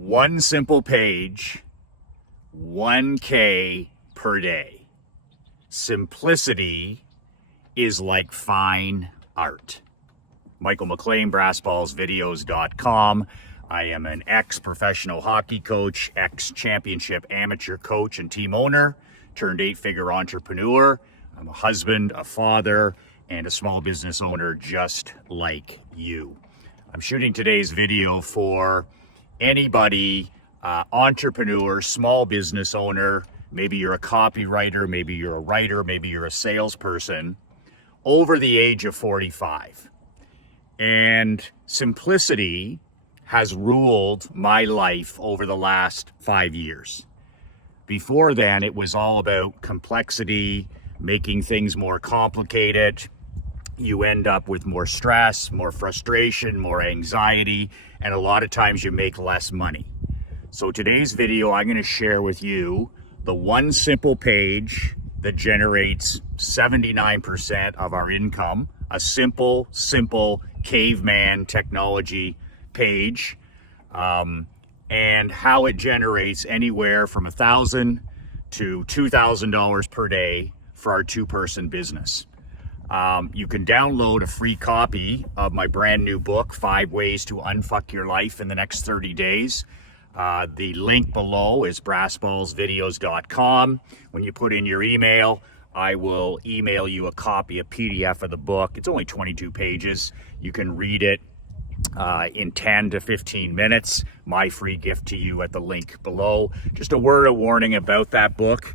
One simple page, 1K per day. Simplicity is like fine art. Michael McLean, BrassBallsVideos.com. I am an ex-professional hockey coach, ex-championship amateur coach and team owner, turned 8-figure entrepreneur. I'm a husband, a father, and a small business owner just like you. I'm shooting today's video for anybody, entrepreneur, small business owner, maybe you're a copywriter, maybe you're a writer, maybe you're a salesperson, over the age of 45. And simplicity has ruled my life over the last 5 years. Before then, it was all about complexity, making things more complicated. You end up with more stress, more frustration, more anxiety, and a lot of times you make less money. So today's video, I'm going to share with you the one simple page that generates 79% of our income, a simple caveman technology page, and how it generates anywhere from $1,000 to $2,000 per day for our two-person business. You can download a free copy of my brand new book, 5 Ways to Unfuck Your Life in the Next 30 Days. The link below is BrassBallsVideos.com. When you put in your email, I will email you a copy, a PDF of the book. It's only 22 pages. You can read it in 10 to 15 minutes. My free gift to you at the link below. Just a word of warning about that book.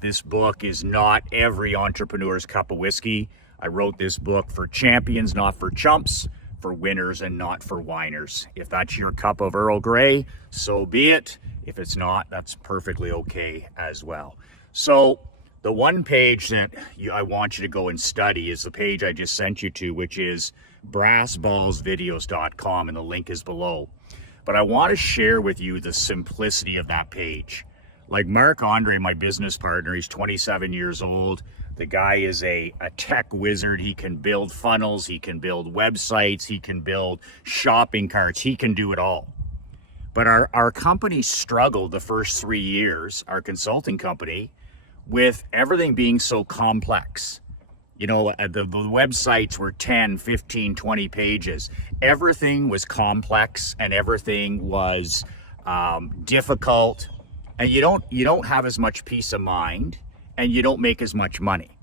This book is not every entrepreneur's cup of whiskey. I wrote this book for champions, not for chumps, for winners and not for whiners. If that's your cup of Earl Grey, so be it. If it's not, that's perfectly okay as well. So the one page that I want you to go and study is the page I just sent you to, which is BrassBallsVideos.com, and the link is below. But I want to share with you the simplicity of that page. Like Mark Andre, my business partner, he's 27 years old. The guy is a tech wizard. He can build funnels, he can build websites, he can build shopping carts, he can do it all. But our company struggled the first 3 years, our consulting company, with everything being so complex. You know, the websites were 10, 15, 20 pages. Everything was complex and everything was difficult. And you don't have as much peace of mind, and you don't make as much money.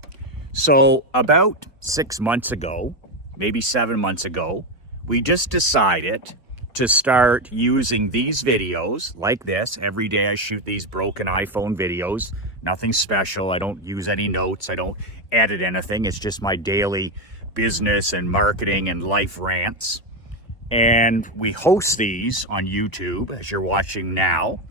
So about 6 months ago, maybe 7 months ago, we just decided to start using these videos like this. Every day I shoot these broken iPhone videos, nothing special. I don't use any notes. I don't edit anything. It's just my daily business and marketing and life rants. And we host these on YouTube, as you're watching now.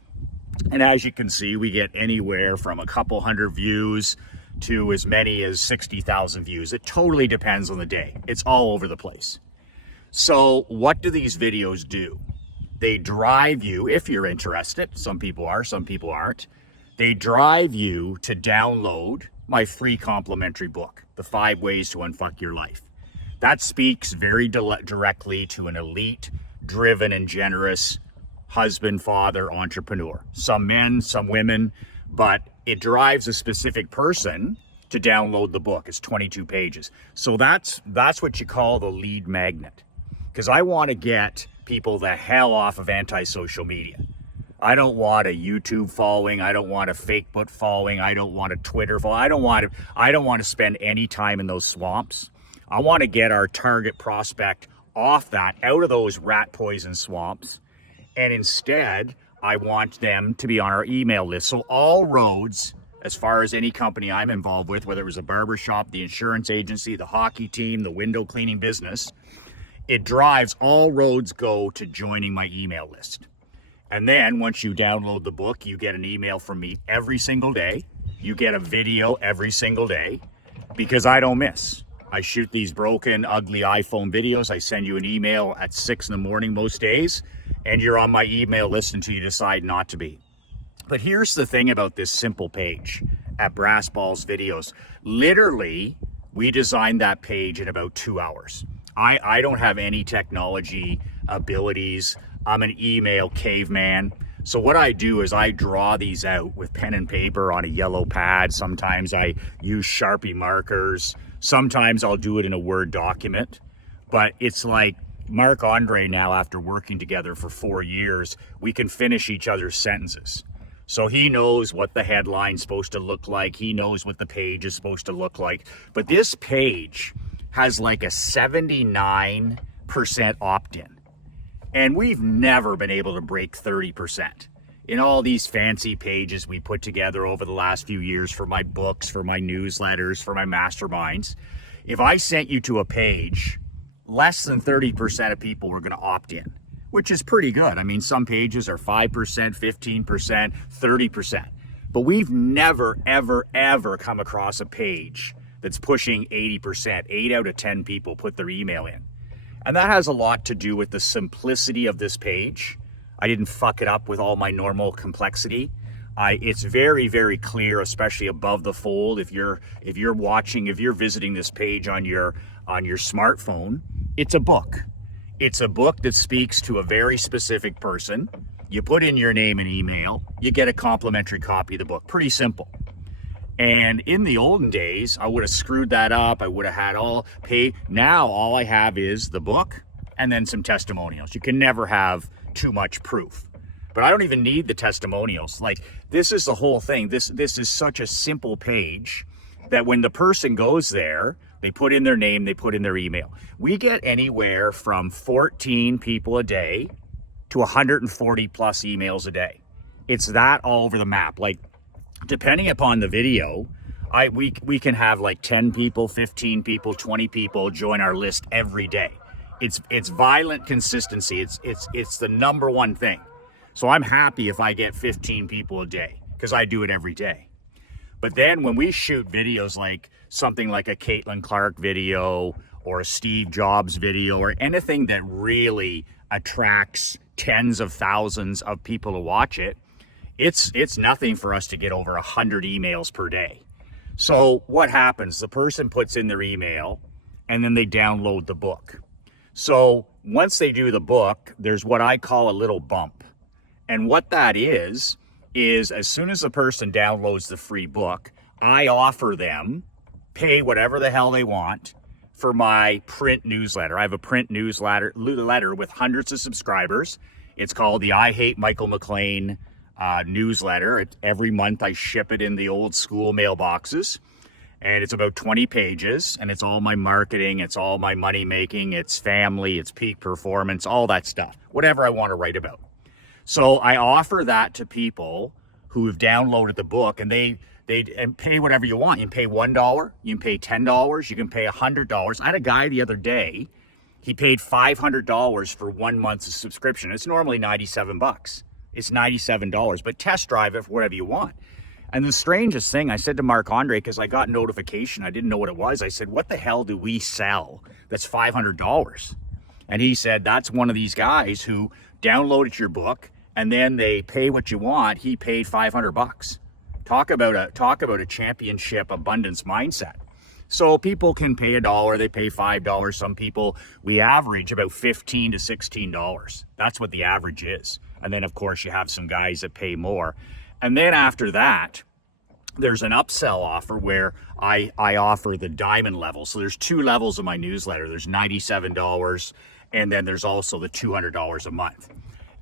And as you can see, we get anywhere from a couple hundred views to as many as 60,000 views. It totally depends on the day. It's all over the place. So what do these videos do? They drive you, if you're interested, some people are, some people aren't, they drive you to download my free complimentary book, The 5 Ways to Unfuck Your Life. That speaks very directly to an elite, driven, and generous husband, father, entrepreneur. Some men, some women, but it drives a specific person to download the book. It's 22 pages. So that's what you call the lead magnet. Because I want to get people the hell off of anti-social media. I don't want a YouTube following. I don't want a Facebook following. I don't want a Twitter following. I don't want to spend any time in those swamps. I want to get our target prospect off that, out of those rat poison swamps. And instead, I want them to be on our email list. So all roads, as far as any company I'm involved with, whether it was a barbershop, the insurance agency, the hockey team, the window cleaning business, it drives, all roads go to joining my email list. And then once you download the book, you get an email from me every single day. You get a video every single day, because I don't miss. I shoot these broken, ugly iPhone videos. I send you an email at 6 in the morning most days, and you're on my email list until you decide not to be. But here's the thing about this simple page at Brass Balls Videos. Literally, we designed that page in about 2 hours. I don't have any technology abilities. I'm an email caveman. So what I do is I draw these out with pen and paper on a yellow pad. Sometimes I use Sharpie markers. Sometimes I'll do it in a Word document. But it's like Marc-Andre now, after working together for 4 years, we can finish each other's sentences. So he knows what the headline's supposed to look like. He knows what the page is supposed to look like. But this page has like a 79% opt-in. And we've never been able to break 30%. In all these fancy pages we put together over the last few years for my books, for my newsletters, for my masterminds, if I sent you to a page, less than 30% of people were going to opt in, which is pretty good. I mean, some pages are 5%, 15%, 30%. But we've never, ever, ever come across a page that's pushing 80%. 8 out of 10 people put their email in. And that has a lot to do with the simplicity of this page. I didn't fuck it up with all my normal complexity. It's very, very clear, especially above the fold. If you're visiting this page on your smartphone, it's a book. It's a book that speaks to a very specific person. You put in your name and email, you get a complimentary copy of the book. Pretty simple. And in the olden days, I would have screwed that up. I would have had all pay. Now, all I have is the book and then some testimonials. You can never have too much proof. But I don't even need the testimonials. Like, this is the whole thing. This is such a simple page that when the person goes there, they put in their name, they put in their email. We get anywhere from 14 people a day to 140 plus emails a day. It's that all over the map. Like, depending upon the video, we can have like 10 people, 15 people, 20 people join our list every day. It's violent consistency. It's the number one thing. So I'm happy if I get 15 people a day because I do it every day. But then when we shoot videos like something like a Caitlin Clark video or a Steve Jobs video or anything that really attracts tens of thousands of people to watch it, it's nothing for us to get over 100 emails per day. So what happens? The person puts in their email and then they download the book. So once they do the book, there's what I call a little bump. And what that is as soon as the person downloads the free book, I offer them, pay whatever the hell they want for my print newsletter. I have a print newsletter with hundreds of subscribers. It's called the I Hate Michael McLean newsletter. Every month I ship it in the old school mailboxes, and it's about 20 pages, and it's all my marketing, it's all my money making, it's family, it's peak performance, all that stuff, whatever I want to write about. So I offer that to people who have downloaded the book, and they pay whatever you want. You can pay $1, you can pay $10, you can pay $100. I had a guy the other day, he paid $500 for 1 month's subscription. It's normally $97. It's $97, but test drive it for whatever you want. And the strangest thing, I said to Marc-Andre, because I got notification, I didn't know what it was. I said, what the hell do we sell that's $500? And he said, that's one of these guys who downloaded your book and then they pay what you want. He paid $500. Talk about a championship abundance mindset. So people can pay $1, they pay $5. Some people, we average about $15 to $16. That's what the average is. And then of course you have some guys that pay more. And then after that, there's an upsell offer where I offer the diamond level. So there's 2 levels of my newsletter. There's $97 and then there's also the $200 a month.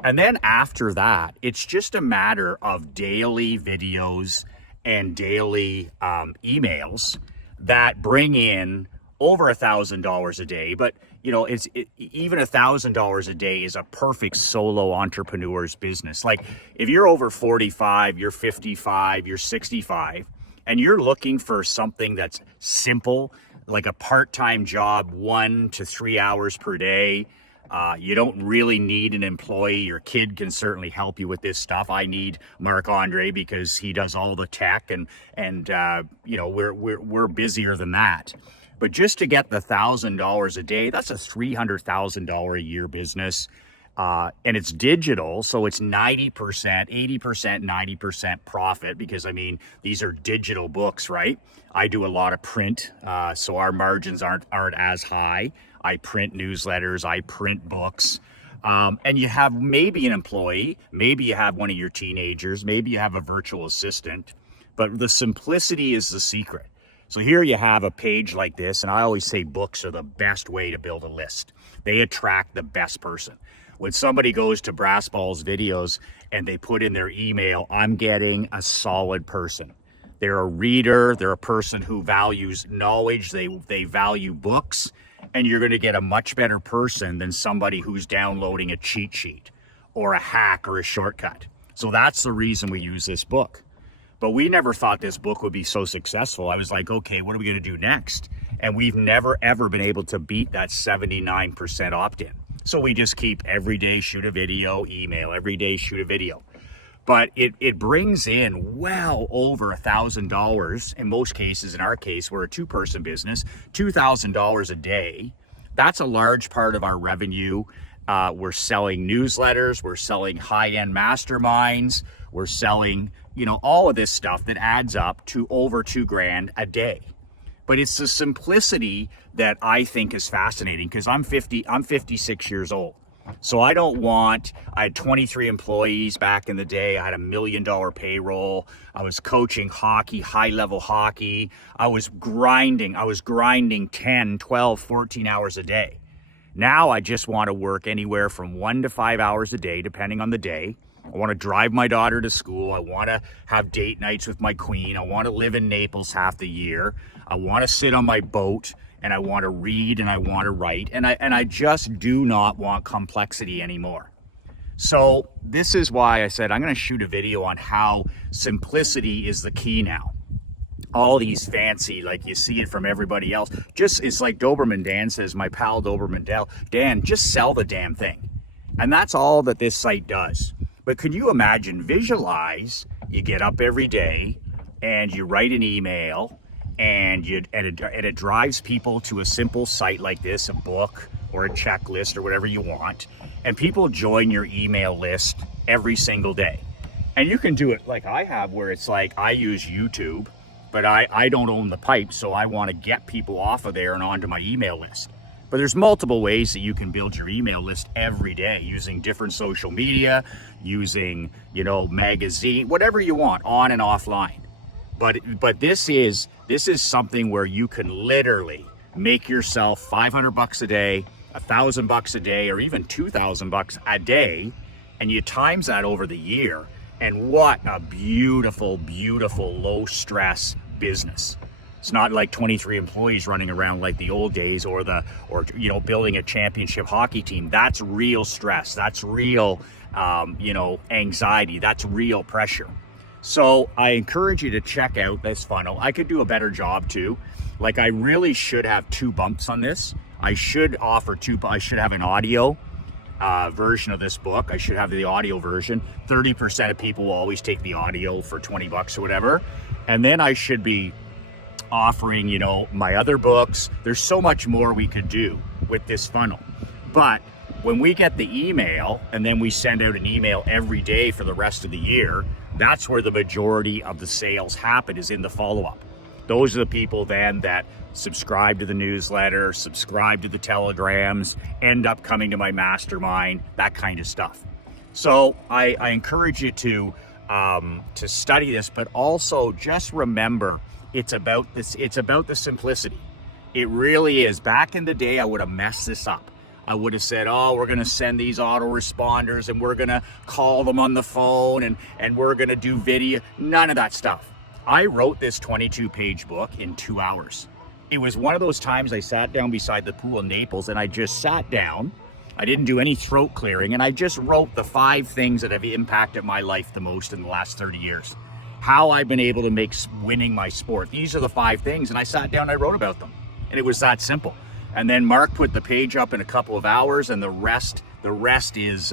And then after that, it's just a matter of daily videos and daily emails that bring in over $1,000 a day. But you know, even $1,000 a day is a perfect solo entrepreneur's business. Like if you're over 45, you're 55, you're 65, and you're looking for something that's simple, like a part-time job, 1 to 3 hours per day. You don't really need an employee. Your kid can certainly help you with this stuff. I need Marc-Andre because he does all the tech, and you know, we're busier than that. But just to get the $1,000 a day, that's a $300,000 a year business. And it's digital, so it's 90%, 80%, 90% profit, because I mean, these are digital books, right? I do a lot of print, so our margins aren't as high. I print newsletters, I print books. And you have maybe an employee, maybe you have one of your teenagers, maybe you have a virtual assistant, but the simplicity is the secret. So here you have a page like this, and I always say books are the best way to build a list. They attract the best person. When somebody goes to Brass Balls videos and they put in their email, I'm getting a solid person. They're a reader, they're a person who values knowledge, they value books, and you're going to get a much better person than somebody who's downloading a cheat sheet or a hack or a shortcut. So that's the reason we use this book. But we never thought this book would be so successful. I was like, okay, what are we going to do next? And we've never, ever been able to beat that 79% opt-in. So we just keep every day shoot a video, email, every day shoot a video. But it brings in well over $1,000. In most cases, in our case, we're a two-person business, $2,000 a day. That's a large part of our revenue. We're selling newsletters, we're selling high-end masterminds, we're selling, all of this stuff that adds up to over $2,000 a day. But it's the simplicity that I think is fascinating, because I'm 56 years old. So I had 23 employees back in the day. I had $1 million payroll. I was coaching hockey, high-level hockey. I was grinding 10, 12, 14 hours a day. Now I just want to work anywhere from 1 to 5 hours a day, depending on the day. I want to drive my daughter to school. I want to have date nights with my queen. I want to live in Naples half the year. I want to sit on my boat, and I want to read, and I want to write, and I just do not want complexity anymore. So this is why I said I'm going to shoot a video on how simplicity is the key now. All these fancy, like you see it from everybody else, it's like Doberman Dan says, my pal Doberman Dan, just sell the damn thing. And that's all that this site does. But can you imagine, visualize, you get up every day and you write an email, and it drives people to a simple site like this, a book or a checklist or whatever you want, and people join your email list every single day. And you can do it like I have, where it's like I use YouTube, but I don't own the pipe, so I want to get people off of there and onto my email list. But there's multiple ways that you can build your email list every day, using different social media, using, magazine, whatever you want, on and offline. But this is something where you can literally make yourself $500 a day, $1,000 a day, or even $2,000 a day, and you times that over the year. And what a beautiful, beautiful, low stress business. It's not like 23 employees running around like the old days, or building a championship hockey team. That's real stress. That's real, anxiety. That's real pressure. So I encourage you to check out this funnel. I could do a better job too. Like, I really should have 2 bumps on this. I should have an audio version of this book. I should have the audio version. 30% of people will always take the audio for $20 or whatever. And then I should be offering, my other books. There's so much more we could do with this funnel. But when we get the email, and then we send out an email every day for the rest of the year, that's where the majority of the sales happen, is in the follow-up. Those are the people then that subscribe to the newsletter, subscribe to the telegrams, end up coming to my mastermind, that kind of stuff. So I encourage you to study this, but also just remember, it's about the simplicity. It really is. Back in the day, I would have messed this up. I would have said, we're going to send these autoresponders, and we're going to call them on the phone, and we're going to do video. None of that stuff. I wrote this 22-page book in 2 hours. It was one of those times I sat down beside the pool in Naples, and I just sat down. I didn't do any throat clearing, and I just wrote the 5 things that have impacted my life the most in the last 30 years. How I've been able to make winning my sport. These are the 5 things, and I sat down and I wrote about them. And it was that simple. And then Mark put the page up in a couple of hours, and the rest is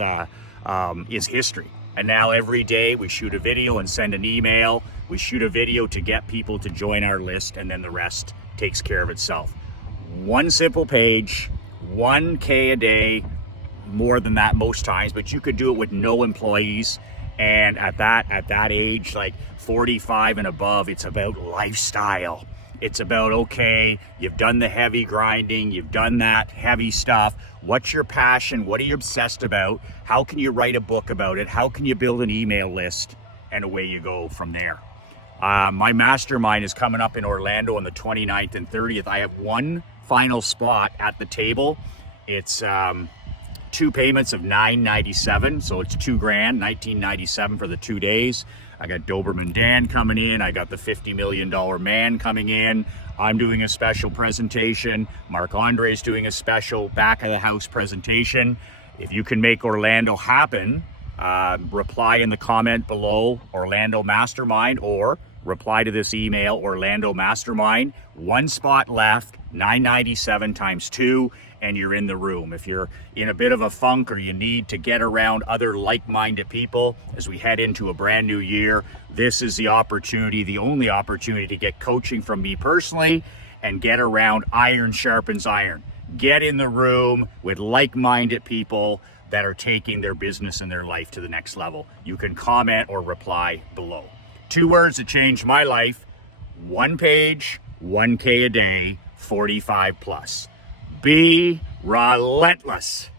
history. And now every day we shoot a video and send an email. We shoot a video to get people to join our list, and then the rest takes care of itself. 1 simple page, 1K a day, more than that most times, but you could do it with no employees. And at that age, like 45 and above, it's about lifestyle. It's about, okay, you've done the heavy grinding, you've done that heavy stuff. What's your passion? What are you obsessed about? How can you write a book about it? How can you build an email list? And away you go from there. My mastermind is coming up in Orlando on the 29th and 30th. I have one final spot at the table. It's 2 payments of $997, so it's $2,000, $1,997 for the 2 days. I got Doberman Dan coming in. I got the $50 million man coming in. I'm doing a special presentation. Marc Andre's doing a special back of the house presentation. If you can make Orlando happen, reply in the comment below, Orlando Mastermind, or reply to this email, Orlando Mastermind. One spot left, $997 times 2, and you're in the room. If you're in a bit of a funk or you need to get around other like-minded people as we head into a brand new year, this is the opportunity, the only opportunity to get coaching from me personally and get around iron sharpens iron. Get in the room with like-minded people that are taking their business and their life to the next level. You can comment or reply below. 2 words that changed my life: 1 page, 1K a day, 45 plus. Be relentless.